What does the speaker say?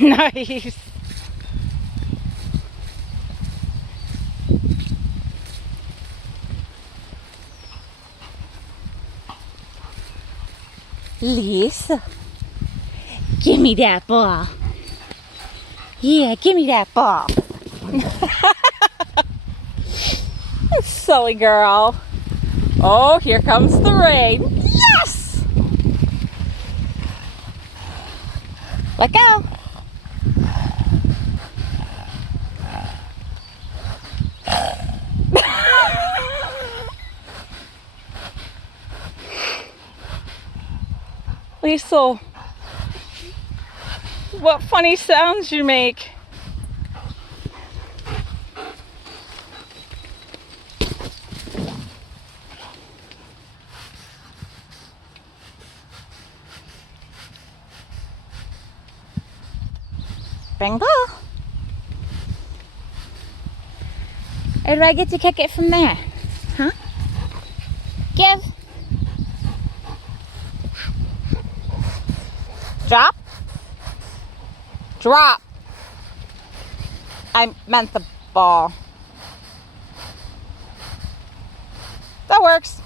Nice. Lisa, give me that ball. Yeah, give me that ball. Silly girl. Oh, here comes the rain. Yes! Let go. Lisa, what funny sounds you make. Bring ball. Or do I get to kick it from there? Huh? Give. Drop. Drop. I meant the ball. That works.